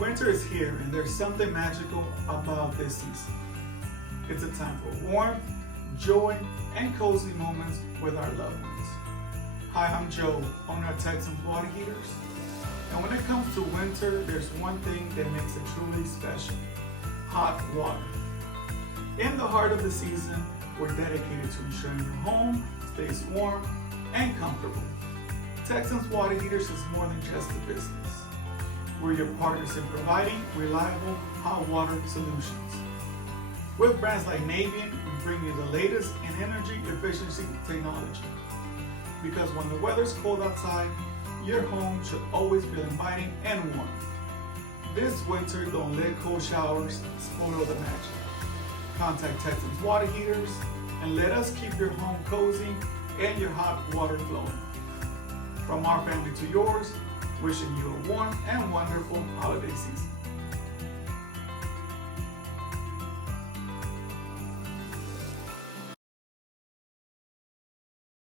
Winter is here, and there's something magical about this season. It's a time for warmth, joy, and cozy moments with our loved ones. Hi, I'm Joe, owner of Texans Water Heaters. And when it comes to winter, there's one thing that makes it truly special: hot water. In the heart of the season, we're dedicated to ensuring your home stays warm and comfortable. Texans Water Heaters is more than just a business. We're your partners in providing reliable hot water solutions. With brands like Navian, we bring you the latest in energy efficiency technology. Because when the weather's cold outside, your home should always feel inviting and warm. This winter, don't let cold showers spoil the magic. Contact Texans Water Heaters and let us keep your home cozy and your hot water flowing. From our family to yours, wishing you a warm and wonderful holiday season.